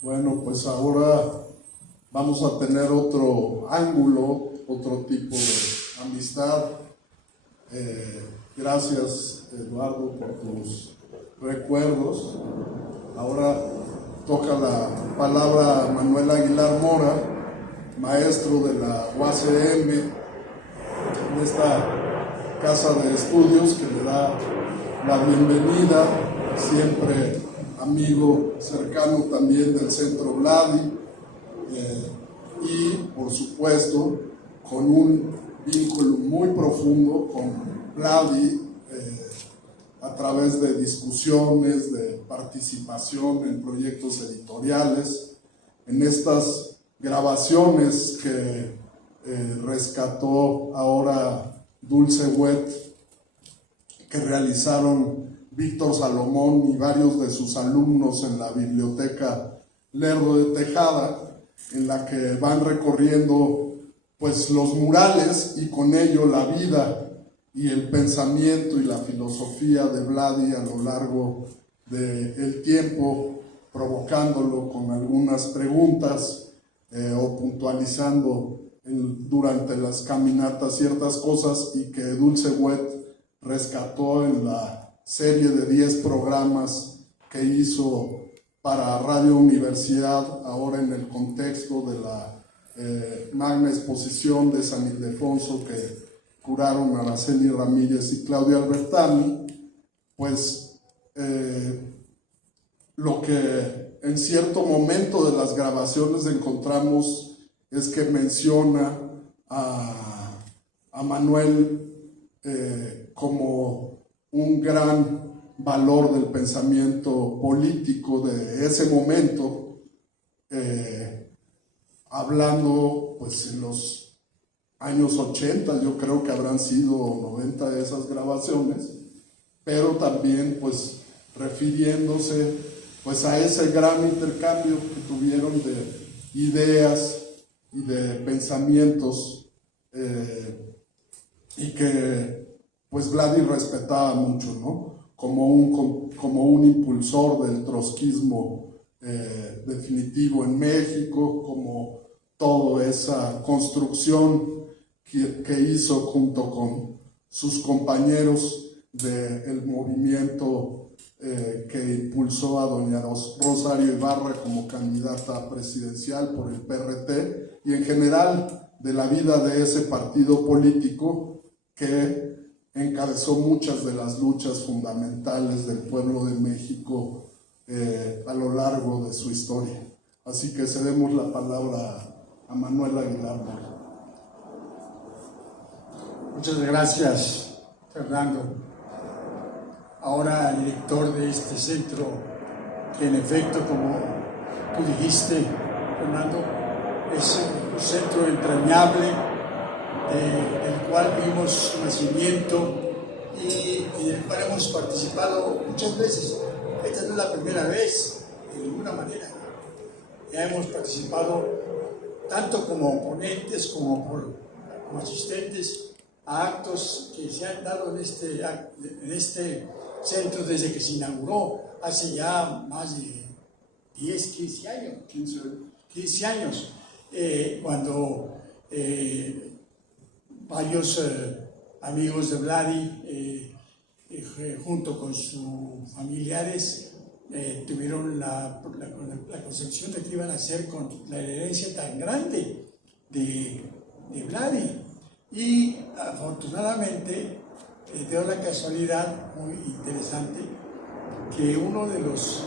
Bueno, pues ahora vamos a tener otro ángulo, otro tipo de amistad. Gracias, Eduardo, por tus recuerdos. Ahora toca la palabra Manuel Aguilar Mora, maestro de la UACM, en esta casa de estudios que le da la bienvenida, siempre amigo cercano también del Centro Vladi, y por supuesto con un vínculo muy profundo con Vladi, a través de discusiones, de participación en proyectos editoriales, en estas grabaciones que rescató ahora Dulce Wet, que realizaron Víctor Salomón y varios de sus alumnos en la biblioteca Lerdo de Tejada, en la que van recorriendo pues los murales y con ello la vida y el pensamiento y la filosofía de Vladi a lo largo del tiempo, provocándolo con algunas preguntas o puntualizando durante las caminatas ciertas cosas, y que Dulce Wet rescató en la serie de 10 programas que hizo para Radio Universidad, ahora en el contexto de la magna exposición de San Ildefonso que curaron Araceli Ramírez y Claudia Albertani. Pues lo que en cierto momento de las grabaciones encontramos es que menciona a Manuel como un gran valor del pensamiento político de ese momento, hablando pues en los años 80, yo creo que habrán sido 90 de esas grabaciones, pero también pues refiriéndose pues a ese gran intercambio que tuvieron de ideas y de pensamientos, y que pues Vladi respetaba mucho, ¿no? Como un impulsor del trotskismo definitivo en México, como toda esa construcción que hizo junto con sus compañeros del movimiento que impulsó a doña Rosario Ibarra como candidata presidencial por el PRT, y en general de la vida de ese partido político que encabezó muchas de las luchas fundamentales del pueblo de México a lo largo de su historia. Así que cedemos la palabra a Manuel Aguilar Mora. Muchas gracias, Fernando. Ahora director de este centro, que en efecto, como tú dijiste, Fernando, es un centro entrañable, del cual vimos su nacimiento y del cual hemos participado muchas veces. Esta no es la primera vez, de ninguna manera. Ya hemos participado tanto como ponentes como asistentes a actos que se han dado en este centro desde que se inauguró hace ya más de 15 años. 15 años, cuando varios amigos de Vladi, junto con sus familiares, tuvieron la concepción de que iban a hacer con la herencia tan grande de Vladi. Y afortunadamente dio la casualidad muy interesante que uno de los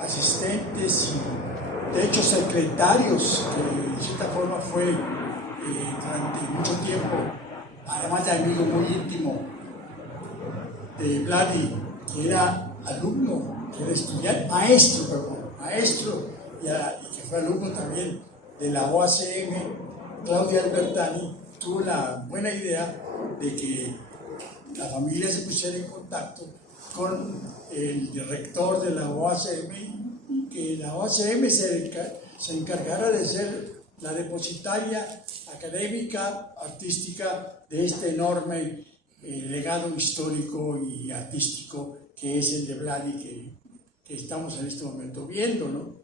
asistentes y de hecho secretarios, que de cierta forma fue durante mucho tiempo, además de amigo muy íntimo de Vladi, que era alumno, que era estudiante, maestro y que fue alumno también de la OACM, Claudia Albertani, tuvo la buena idea de que la familia se pusiera en contacto con el rector de la OACM y que la OACM se encargara de ser la depositaria académica, artística de este enorme legado histórico y artístico que es el de Vladi, que estamos en este momento viendo, ¿no?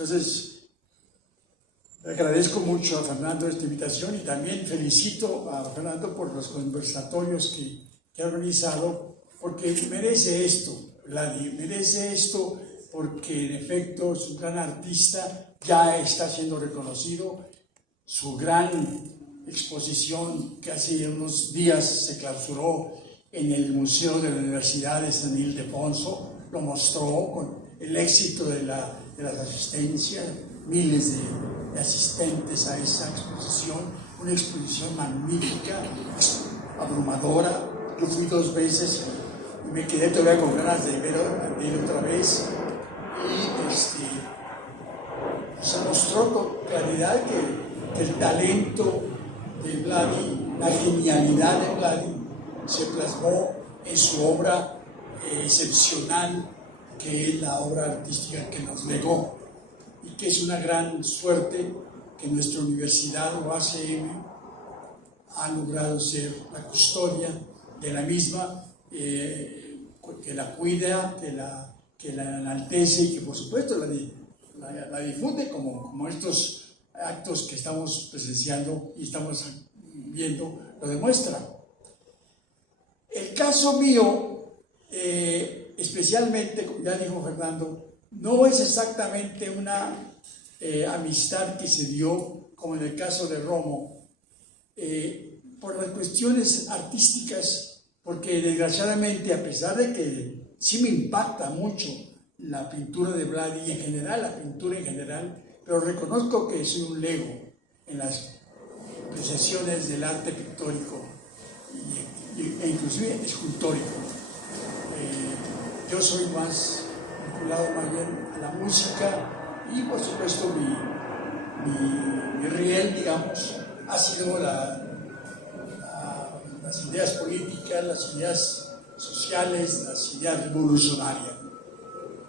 Entonces, agradezco mucho a Fernando esta invitación y también felicito a Fernando por los conversatorios que ha organizado, porque merece esto, Vladi, merece esto porque en efecto es un gran artista, ya está siendo reconocido, su gran exposición que hace unos días se clausuró en el Museo de la Universidad de San Ildefonso, lo mostró con el éxito de las asistencias, miles de asistentes a esa exposición, una exposición magnífica, abrumadora. Yo fui 2 veces y me quedé todavía con ganas de ir otra vez, y se mostró con claridad que el talento de Vladi, la genialidad de Vladi, se plasmó en su obra excepcional, que es la obra artística que nos legó, y que es una gran suerte que nuestra universidad UACM ha logrado ser la custodia de la misma, que la cuida, que la enaltece y que por supuesto la difunde como estos actos que estamos presenciando y estamos viendo lo demuestra. El caso mío, especialmente, como ya dijo Fernando, no es exactamente una amistad que se dio, como en el caso de Romo, por las cuestiones artísticas, porque desgraciadamente, a pesar de que sí me impacta mucho la pintura de Vladi y en general, la pintura en general, pero reconozco que soy un lego en las apreciaciones del arte pictórico e inclusive escultórico. Yo soy más vinculado más bien a la música y por supuesto mi riel, digamos, ha sido las ideas políticas, las ideas sociales, las ideas revolucionarias.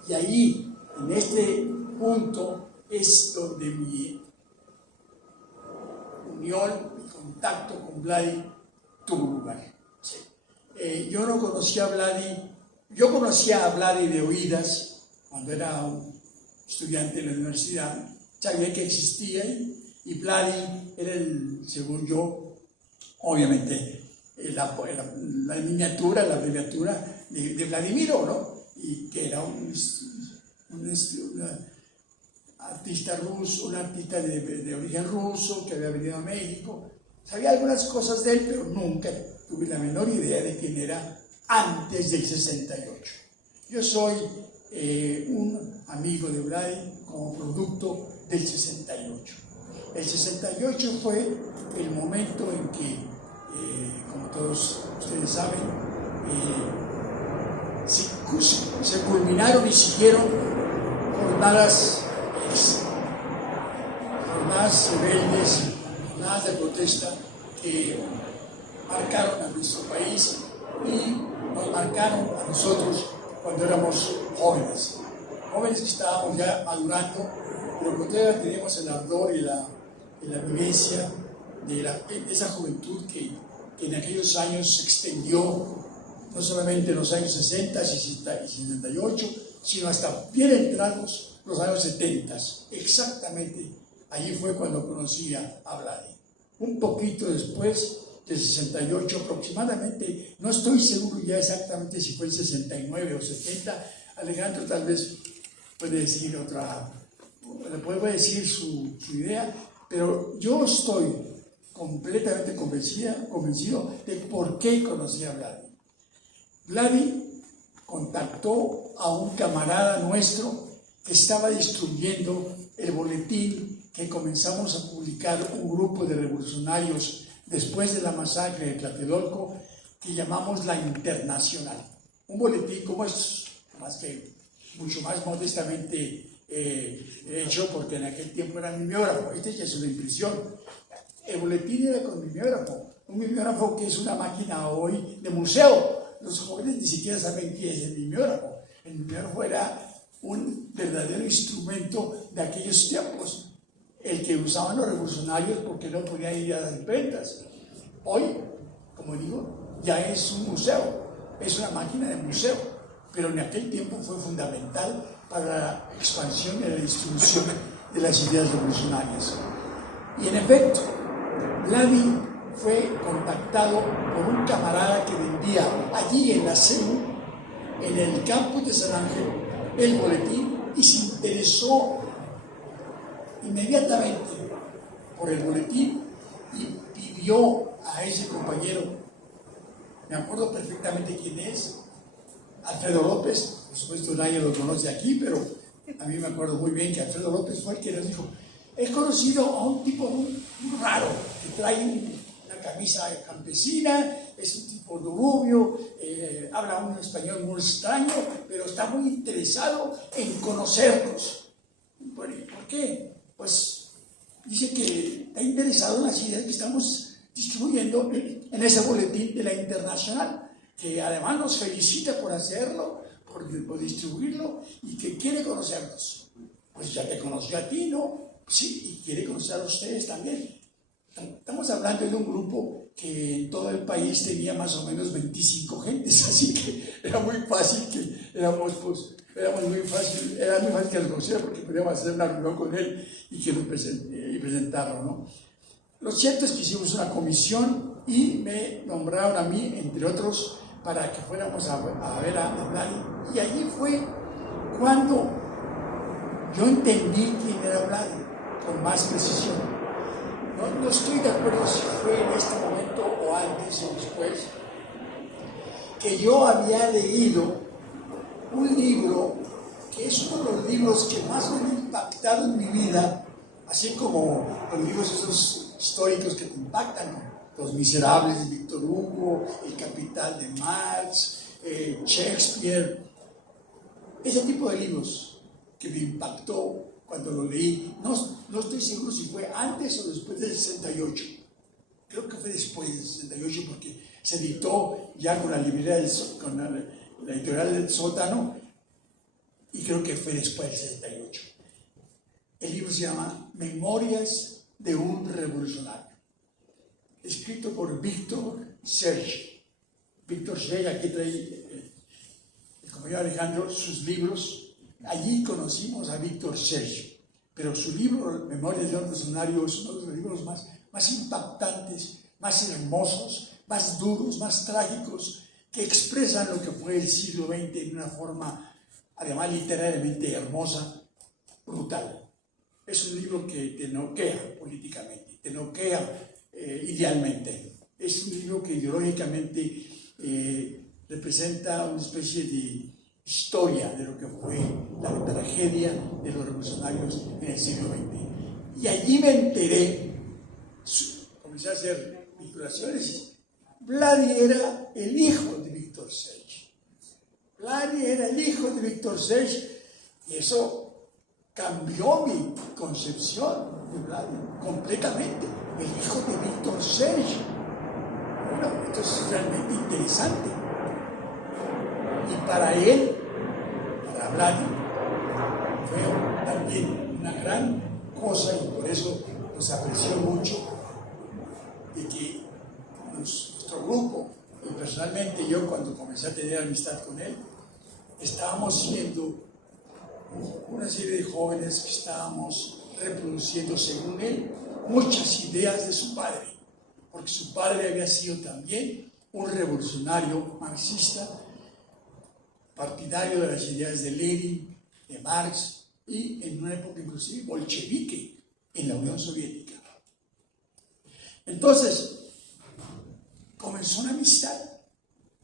Y ahí, en este punto, es donde mi unión, mi contacto con Vladi tuvo lugar. Sí. Yo no conocía a Vladi, yo conocía a Vladi de oídas cuando era un estudiante de la universidad, sabía que existía y Vladi era según yo, obviamente, la miniatura, la abreviatura de Vladimiro, ¿no? Y que era un artista ruso, un artista de origen ruso que había venido a México. Sabía algunas cosas de él, pero nunca tuve la menor idea de quién era antes del 68. Yo soy un amigo de Vladi como producto del 68. El 68 fue el momento en que, como todos ustedes saben, se culminaron y siguieron jornadas rebeldes, jornadas de protesta que marcaron a nuestro país y nos marcaron a nosotros cuando éramos jóvenes que estábamos ya madurando, pero que todavía teníamos el ardor y la vivencia de esa juventud que en aquellos años se extendió no solamente en los años 60 y 68, sino hasta bien entrados los años 70. Exactamente, allí fue cuando conocí a Vladi. Un poquito después del 68 aproximadamente, no estoy seguro ya exactamente si fue el 69 o 70, Alejandro tal vez puede decir puede decir su idea, pero yo estoy completamente convencido de por qué conocí a Vladi. Vladi contactó a un camarada nuestro que estaba distribuyendo el boletín que comenzamos a publicar un grupo de revolucionarios después de la masacre de Tlatelolco, que llamamos La Internacional. Un boletín como es, mucho más modestamente hecho, porque en aquel tiempo era mimeógrafo, este ya es una impresión. El boletín era con mimeógrafo, un mimeógrafo que es una máquina hoy de museo. Los jóvenes ni siquiera saben qué es el mimeógrafo. El mimeógrafo era un verdadero instrumento de aquellos tiempos, el que usaban los revolucionarios porque no podían ir a las imprentas. Hoy, como digo, ya es un museo, es una máquina de museo. pero en aquel tiempo fue fundamental para la expansión y la distribución de las ideas revolucionarias. Y en efecto, Vladi fue contactado por un camarada que vendía allí en la CEU, en el campus de San Ángel, el boletín, y se interesó inmediatamente por el boletín y pidió a ese compañero, me acuerdo perfectamente quién es, Alfredo López, por supuesto nadie lo conoce aquí, pero a mí me acuerdo muy bien que Alfredo López fue el que nos dijo: he conocido a un tipo muy raro, que trae una camisa campesina, es un tipo rubio, habla un español muy extraño, pero está muy interesado en conocernos. Bueno, ¿por qué? Pues dice que está interesado en las ideas que estamos distribuyendo en ese boletín de la Internacional, que además nos felicita por hacerlo, por distribuirlo, y que quiere conocernos. Pues ya te conoció a ti, ¿no? Sí, y quiere conocer a ustedes también. Estamos hablando de un grupo que en todo el país tenía más o menos 25 gentes, así que era muy fácil que era muy fácil que nos conociera, porque podíamos hacer una reunión con él y que y presentarlo, ¿no? Lo cierto es que hicimos una comisión y me nombraron a mí, entre otros, para que fuéramos a ver a Vladi. Y allí fue cuando yo entendí quién era Vladi con más precisión. No estoy de acuerdo si fue en este momento o antes o después, que yo había leído un libro que es uno de los libros que más me han impactado en mi vida, así como los libros esos históricos que te impactan, ¿no? Los Miserables de Víctor Hugo, El Capital de Marx, Shakespeare, ese tipo de libros que me impactó cuando lo leí. No estoy seguro si fue antes o después del 68. Creo que fue después del 68, porque se editó ya con la librería con la editorial del Sótano, y creo que fue después del 68. El libro se llama Memorias de un revolucionario, escrito por Víctor Serge. Víctor Serge, aquí trae el compañero Alejandro sus libros. Allí conocimos a Víctor Serge, pero su libro Memorias de un revolucionario es uno de los libros más impactantes, más hermosos, más duros, más trágicos, que expresan lo que fue el siglo XX en una forma, además literariamente hermosa, brutal. Es un libro que te noquea políticamente, te noquea idealmente. Es un libro que ideológicamente representa una especie de historia de lo que fue la tragedia de los revolucionarios en el siglo XX. Y allí me enteré, comencé a hacer vinculaciones. Vladi era el hijo de Víctor Serge. Vladi era el hijo de Víctor Serge, y eso cambió mi concepción de Vladi completamente. El hijo de Víctor Serge. Bueno, esto es realmente interesante. Y para él, para Vladi, fue también una gran cosa, y por eso nos apreció mucho, de que nuestro grupo, y personalmente yo, cuando comencé a tener amistad con él, estábamos siendo una serie de jóvenes que estábamos reproduciendo, según él, muchas ideas de su padre, porque su padre había sido también un revolucionario marxista, partidario de las ideas de Lenin, de Marx, y en una época inclusive bolchevique en la Unión Soviética. Entonces, comenzó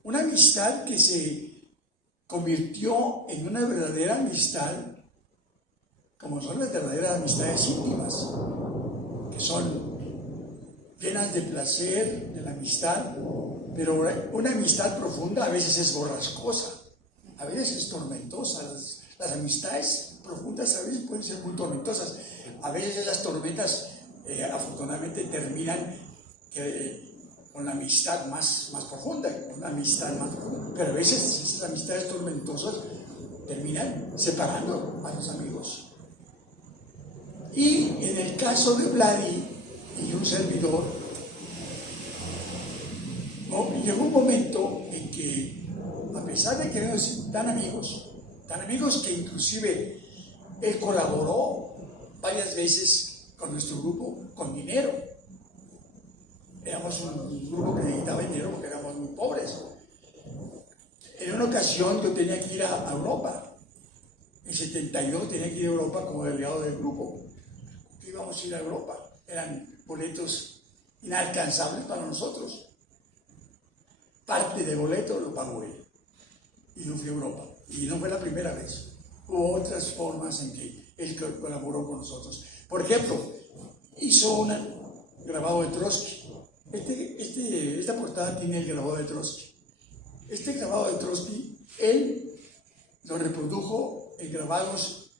una amistad que se convirtió en una verdadera amistad, como son las verdaderas amistades íntimas, que son llenas de placer, de la amistad, pero una amistad profunda a veces es borrascosa, a veces es tormentosa. Las amistades profundas a veces pueden ser muy tormentosas. A veces esas tormentas afortunadamente terminan con la amistad más profunda, pero a veces esas amistades tormentosas terminan separando a los amigos. Y en el caso de Vladi y un servidor, llegó un momento en que a pesar de que éramos tan amigos que inclusive él colaboró varias veces con nuestro grupo con dinero. Éramos un grupo que necesitaba dinero porque éramos muy pobres. En una ocasión yo tenía que ir a Europa. En 72 tenía que ir a Europa como delegado del grupo. Íbamos a ir a Europa. Eran boletos inalcanzables para nosotros. Parte del boleto lo pagó él. Y yo fui a Europa. Y no fue la primera vez. Hubo otras formas en que él colaboró con nosotros. Por ejemplo, hizo un grabado de Trotsky. Esta portada tiene el grabado de Trotsky. Este grabado de Trotsky, él lo reprodujo en grabados,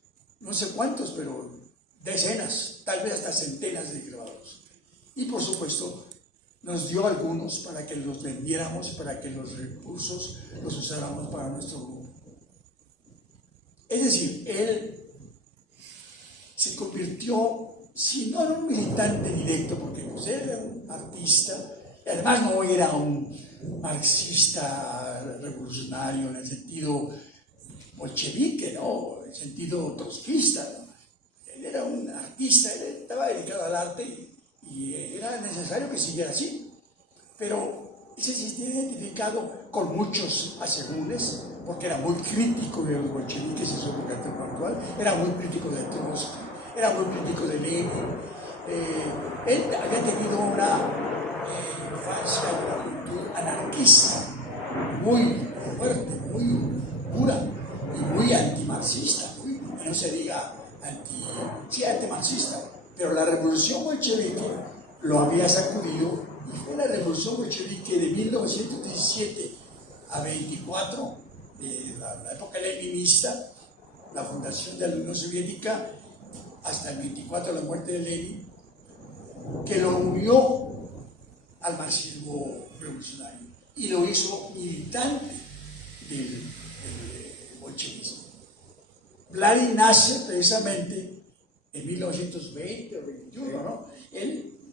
no sé cuántos, pero decenas, tal vez hasta centenas de grabados. Y por supuesto, nos dio algunos para que los vendiéramos, para que los recursos los usáramos para nuestro grupo. Es decir, él se convirtió, si no en un militante directo, porque pues, él era un artista, y además no era un marxista revolucionario en el sentido bolchevique, ¿no? En el sentido trotskista, ¿no? Él era un artista, él estaba dedicado al arte y era necesario que siguiera así. Pero se sintió identificado con muchos asegúnes, porque era muy crítico de los bolcheviques en su época actual, era muy crítico de Trotsky, era muy crítico de Lenin. Él había tenido una infancia, una juventud anarquista, muy fuerte, muy dura y muy antimarxista, no se diga antimarxista, pero la revolución bolchevique lo había sacudido y fue la revolución bolchevique de 1917 a 24, la época leninista, la fundación de la Unión Soviética, hasta el 24, la muerte de Lenin, que lo unió al marxismo revolucionario y lo hizo militante del bolchevismo. Vladimir nace precisamente en 1920 o 21, ¿no?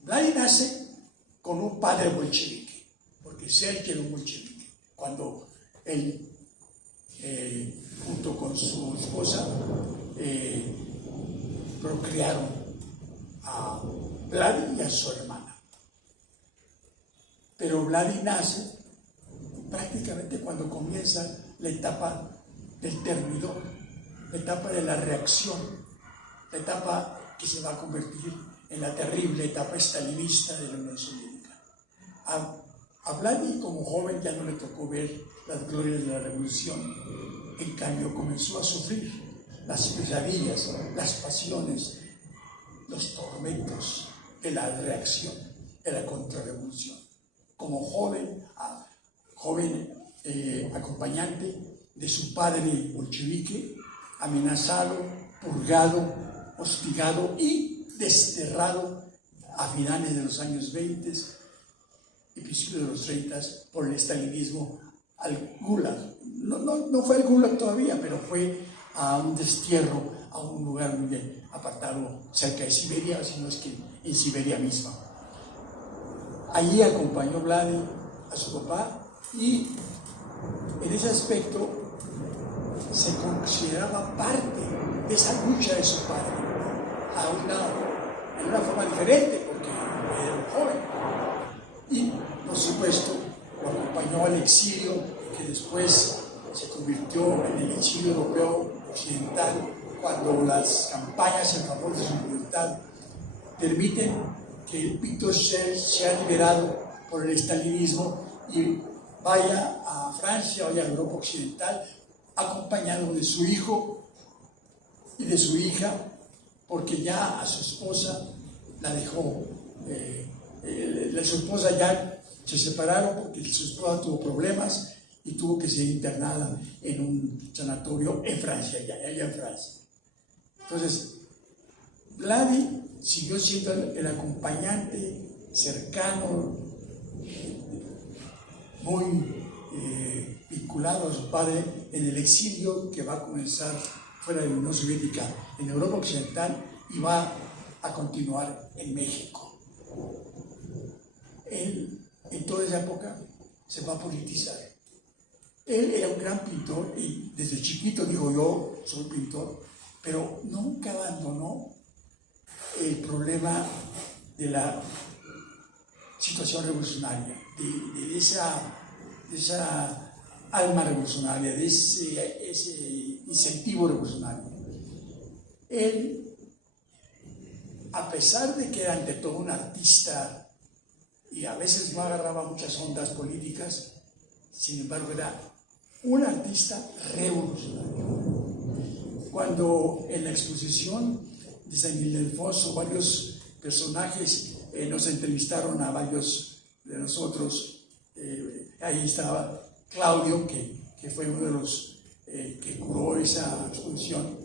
Vladimir nace con un padre bolchevique, porque Sergio era un bolchevique. Cuando él, junto con su esposa, procrearon a Vladimir y a su hermana. Pero Vladimir nace prácticamente cuando comienza la etapa del termidor, la etapa de la reacción, la etapa que se va a convertir en la terrible etapa estalinista de la Unión Soviética. A Vladimir como joven ya no le tocó ver las glorias de la revolución, en cambio comenzó a sufrir las pesadillas, las pasiones, los tormentos de la reacción, de la contrarrevolución. Como joven acompañante de su padre bolchevique, amenazado, purgado, hostigado y desterrado a finales de los años 20 y principios de los 30 por el estalinismo al Gulag. No fue al Gulag todavía, pero fue a un destierro, a un lugar muy apartado cerca de Siberia, si no es que en Siberia misma. Allí acompañó Vladimir a su papá y en ese aspecto se consideraba parte de esa lucha de su padre, en una forma diferente, porque era un joven. Y, por supuesto, lo acompañó al exilio, que después se convirtió en el exilio europeo occidental, cuando las campañas en favor de su libertad permiten que Víctor Schell sea liberado por el estalinismo y vaya a Francia, vaya a Europa Occidental, acompañado de su hijo y de su hija, porque ya a su esposa la dejó, su esposa ya se separaron porque su esposa tuvo problemas y tuvo que ser internada en un sanatorio en Francia, allá en Francia. Entonces, Vladimir siguió siendo el acompañante cercano, muy vinculado a su padre en el exilio que va a comenzar fuera de la Unión Soviética en Europa Occidental y va a continuar en México. Él, en toda esa época, se va a politizar. Él era un gran pintor y desde chiquito dijo yo soy pintor, pero nunca abandonó el problema de la situación revolucionaria, de esa alma revolucionaria, de ese incentivo revolucionario. Él, a pesar de que era ante todo un artista y a veces no agarraba muchas ondas políticas, sin embargo era un artista revolucionario. Cuando en la exposición de San Ildefonso varios personajes nos entrevistaron a varios de nosotros, ahí estaba Claudio, que fue uno de los que curó esa exposición.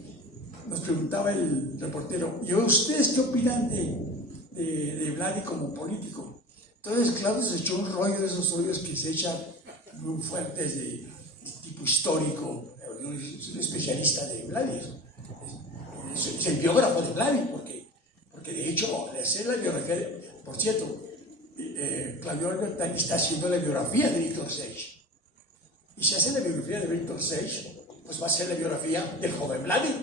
Nos preguntaba el reportero, ¿y ustedes qué opinan de Vladi como político? Entonces Claudio se echó un rollo de esos rollos que se echan muy fuertes de tipo histórico. Es un especialista de Vladi, es el biógrafo de Vladi, porque de hecho, al hacer la biografía, por cierto, Claudio Albertani está haciendo la biografía de Víctor Seix. Y si hace la biografía de Víctor Seix, pues va a ser la biografía del joven Vladi,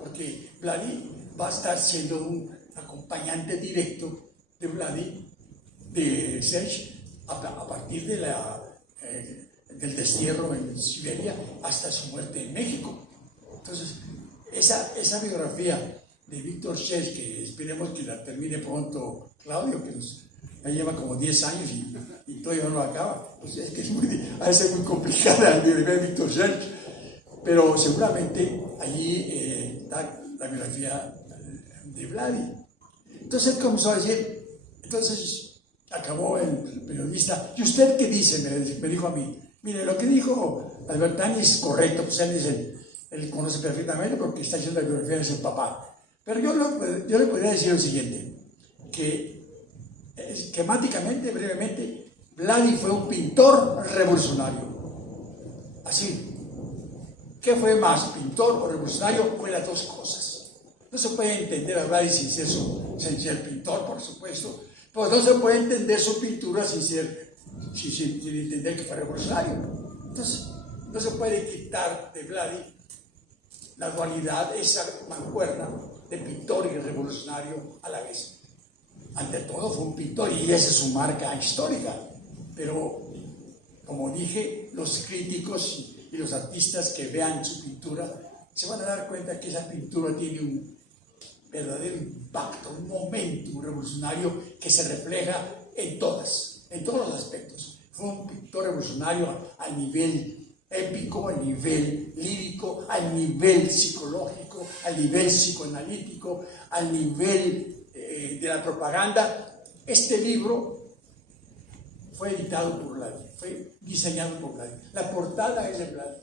porque Vladi va a estar siendo un acompañante directo de Vladi, de Seix, a partir de del destierro en Siberia hasta su muerte en México. Entonces, esa biografía de Víctor Seix, que esperemos que la termine pronto Claudio, que ya lleva como 10 años y todavía no lo acaba, pues es que a veces es muy complicada la biografía de Víctor Seix, pero seguramente allí está la biografía de Vladi. Entonces él comenzó a decir, entonces acabó el periodista, ¿y usted qué dice? Me dijo a mí, mire, lo que dijo Albertani es correcto, pues él conoce perfectamente porque está haciendo la biografía de su papá. Pero yo le podría decir lo siguiente, que esquemáticamente, brevemente, Vladi fue un pintor revolucionario. Así. ¿Qué fue más, pintor o revolucionario? Fue las dos cosas. No se puede entender a Vladi sin ser pintor, por supuesto, pues no se puede entender su pintura sin entender que fue revolucionario. Entonces, no se puede quitar de Vladi la dualidad, esa mancuerna de pintor y revolucionario a la vez. Ante todo fue un pintor y esa es su marca histórica, pero como dije, los críticos y los artistas que vean su pintura se van a dar cuenta que esa pintura tiene un verdadero impacto, un momento revolucionario que se refleja en todos los aspectos. Fue un pintor revolucionario al nivel épico, al nivel lírico, al nivel psicológico, al nivel psicoanalítico, al nivel de la propaganda. Este libro fue editado por Vladi, fue diseñado por Vladi. La portada es de Vladi.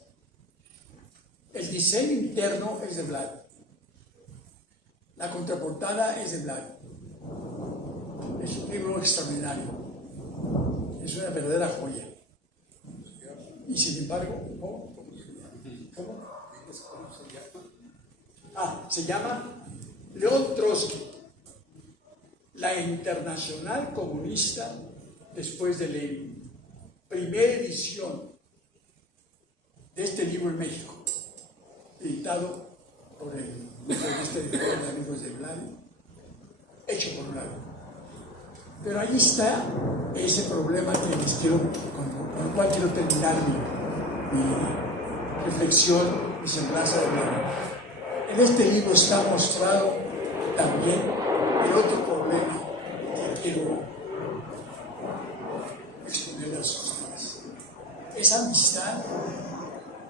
El diseño interno es de Vladi. La contraportada es de Vladi. Es un libro extraordinario. Es una verdadera joya. Y sin embargo, ¿cómo? Se llama León Trotsky, la Internacional Comunista, después de la primera edición de este libro en México, editado por el editor de Amigos de Vladi, hecho por Vladi. Pero ahí está ese problema que les con el cual quiero terminar mi reflexión, mi semblanza de Vladi. En este libro está mostrado también el otro problema que quiero exponer a ustedes. Esa amistad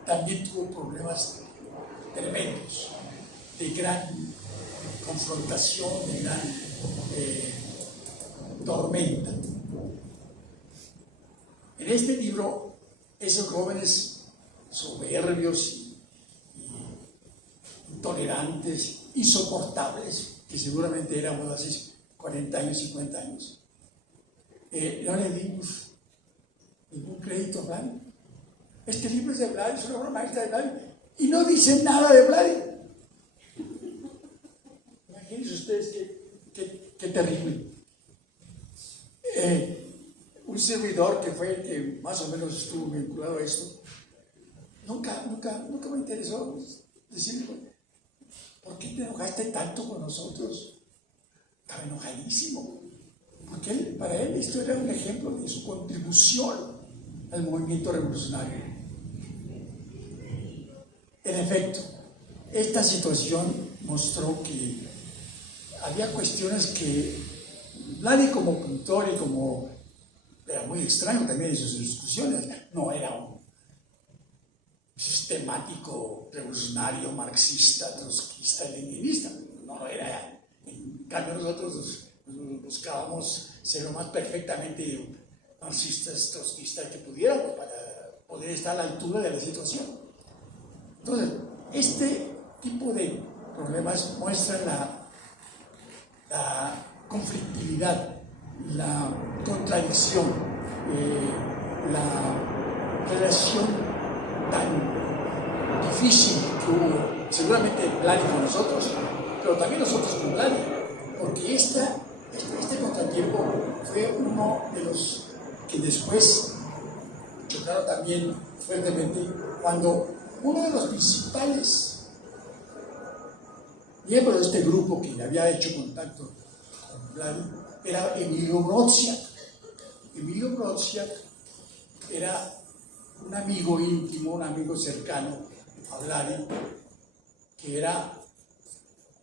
también tuvo problemas tremendos, de gran confrontación, de gran tormenta. En este libro, esos jóvenes soberbios y intolerantes, insoportables, que seguramente éramos hace 40 años, 50 años, no le dimos ningún crédito a Vladi. Este libro es de Vladi, es una obra maestra de Vladi, y no dice nada de Vladi. Imagínense ustedes qué terrible. Un servidor que fue el que más o menos estuvo vinculado a esto, nunca me interesó decirle, ¿por qué te enojaste tanto con nosotros? Estaba enojadísimo, porque para él esto era un ejemplo de su contribución al movimiento revolucionario. En efecto, esta situación mostró que había cuestiones que Vladi como pintor y como era muy extraño también en sus discusiones, no era un sistemático revolucionario marxista, trotskista, leninista, no era. En cambio nosotros buscábamos ser lo más perfectamente marxistas, trotskistas que pudiéramos para poder estar a la altura de la situación. Entonces, este tipo de problemas muestran la conflictividad, la contradicción, la relación tan difícil que hubo, seguramente Vladi con nosotros, pero también nosotros con Vladi, porque este contratiempo fue uno de los que después chocaron también fuertemente cuando uno de los principales miembros de este grupo que había hecho contacto con Vladi era Emilio Brodziak. Emilio Brodziak era un amigo íntimo, un amigo cercano a Vladi, que era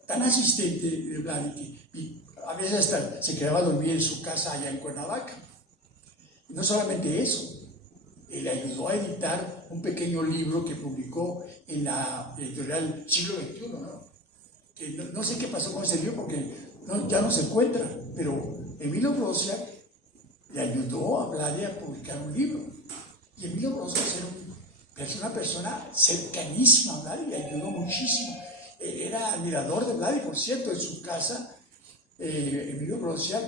tan asistente de Vladi que a veces hasta se quedaba a dormir en su casa allá en Cuernavaca. Y no solamente eso, él ayudó a editar un pequeño libro que publicó en la editorial Siglo XXI, ¿no? Que no sé qué pasó con ese libro porque ya no se encuentra, pero Emilio Brodziak le ayudó a Vladi a publicar un libro. Y Emilio Brodziak era una persona cercanísima a Vladi, le ayudó muchísimo. Era admirador de Vladi, por cierto, en su casa. Emilio Brodziak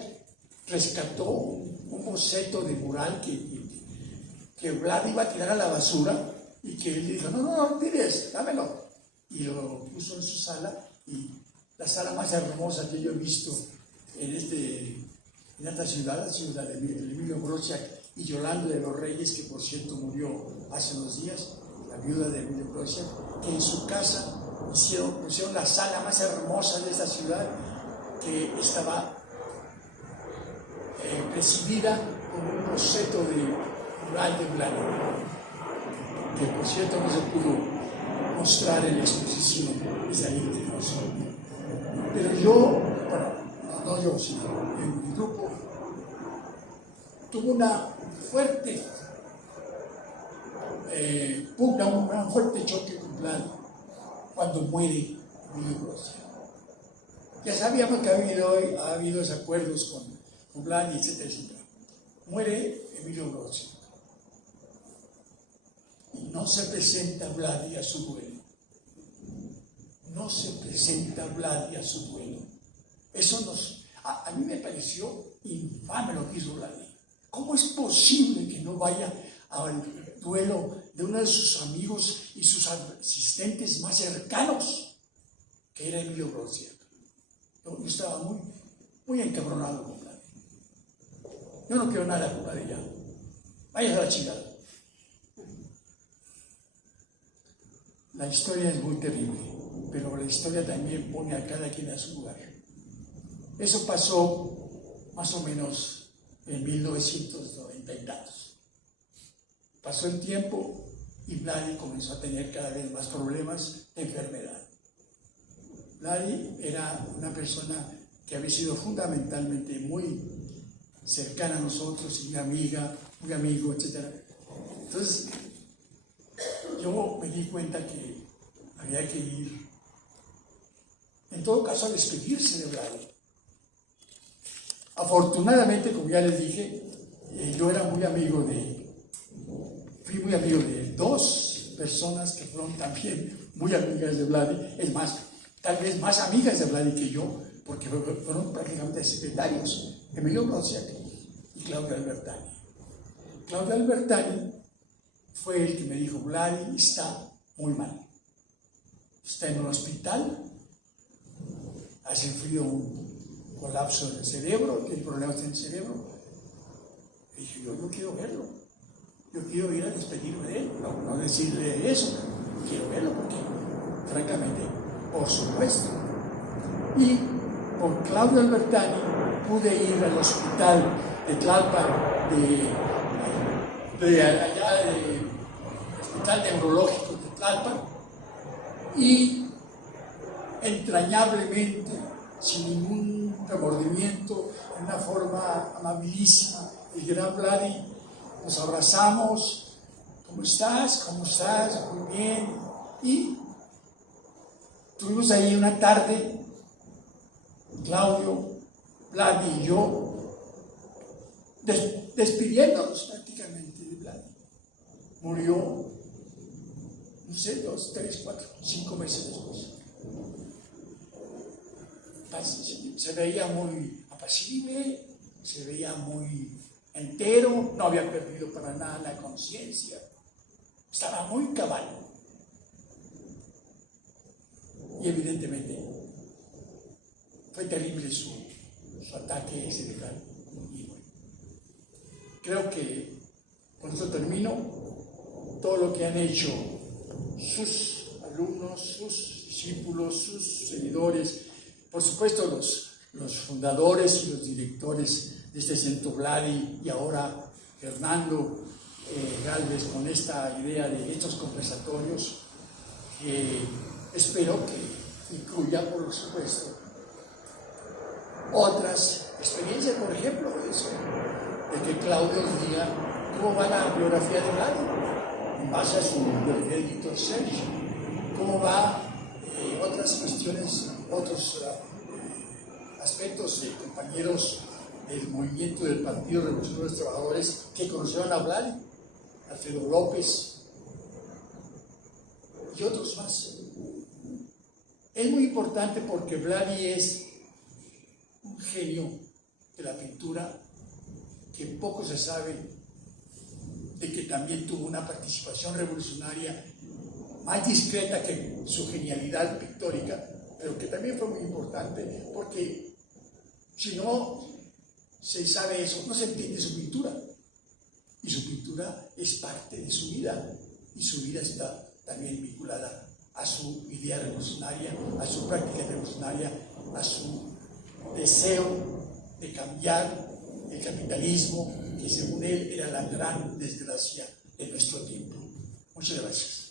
rescató un boceto de mural que Vladi iba a tirar a la basura y que él dijo, no tires, dámelo. Y lo puso en su sala, y la sala más hermosa que yo he visto en esta ciudad, la ciudad de Emilio Brodziak y Yolanda de los Reyes, que por cierto murió hace unos días, la viuda de Emilio Brodziak, que en su casa pusieron la sala más hermosa de esta ciudad, que estaba presidida por un boceto de mural de Vladi, que por cierto no se pudo mostrar en la exposición esa íntegros. Pero yo, no yo, sino en mi grupo, tuvo una fuerte pugna, un fuerte choque con Vladi cuando muere Emilio Brodziak. Ya sabíamos que ha habido desacuerdos con Vladi, etcétera, etcétera. Muere Emilio Brodziak y no se presenta Vladi a su duelo. No se presenta Vladi a su duelo. Eso a mí me pareció infame lo que hizo Vladi. ¿Cómo es posible que no vaya al duelo de uno de sus amigos y sus asistentes más cercanos, que era Emilio Brodziak? Yo estaba muy encabronado con Vladi. Yo no quiero nada con Vladi ya. Vaya a la chingada. La historia es muy terrible, pero la historia también pone a cada quien a su lugar. Eso pasó más o menos en 1990 y tantos. Pasó el tiempo y Vladi comenzó a tener cada vez más problemas de enfermedad. Vladi era una persona que había sido fundamentalmente muy cercana a nosotros, y una amiga, un amigo, etc. Entonces, yo me di cuenta que había que ir, en todo caso, a despedirse de Vladi. Afortunadamente, como ya les dije, yo era fui muy amigo de dos personas que fueron también muy amigas de Vladi, es más, tal vez más amigas de Vladi que yo, porque fueron prácticamente secretarios, Emilio Brodziak y Claudio Albertani. Claudio Albertani fue el que me dijo, Vladi está muy mal, está en un hospital, ha sufrido un colapso del cerebro, tiene problemas en el cerebro. Y dije, yo no quiero verlo. yo quiero ir a despedirme de él, no decirle eso, quiero verlo porque, francamente, por supuesto. Y por Claudio Albertani pude ir al hospital de Tlalpan, hospital neurológico de Tlalpan, y entrañablemente, sin ningún remordimiento, en una forma amabilísima, el gran Vladi, nos abrazamos. ¿Cómo estás? ¿Cómo estás? Muy bien. Y tuvimos ahí una tarde, Claudio, Vladi y yo, despidiéndonos prácticamente de Vladi. Murió, no sé, 2, 3, 4, 5 meses después. Se veía muy apacible, se veía muy entero, no había perdido para nada la conciencia, estaba muy cabal. Y evidentemente fue terrible su ataque cerebral. Y bueno, creo que con esto termino. Todo lo que han hecho sus alumnos, sus discípulos, sus seguidores, por supuesto los fundadores y los directores de este centro Vladi, y ahora Fernando Gálvez, con esta idea de estos conversatorios, que espero que incluya, por supuesto, otras experiencias, por ejemplo, eso, de que Claudio diga cómo va la biografía de Vladi, en base a su biografía de Víctor Serge, cómo va otras cuestiones, otros aspectos de compañeros del movimiento del Partido Revolucionario de los Trabajadores que conocieron a Vladi, Alfredo López y otros más. Es muy importante porque Vladi es un genio de la pintura que poco se sabe de que también tuvo una participación revolucionaria más discreta que su genialidad pictórica, pero que también fue muy importante, porque si no se sabe eso, no se entiende su pintura, y su pintura es parte de su vida, y su vida está también vinculada a su idea revolucionaria, a su práctica revolucionaria, a su deseo de cambiar el capitalismo, que según él era la gran desgracia de nuestro tiempo. Muchas gracias.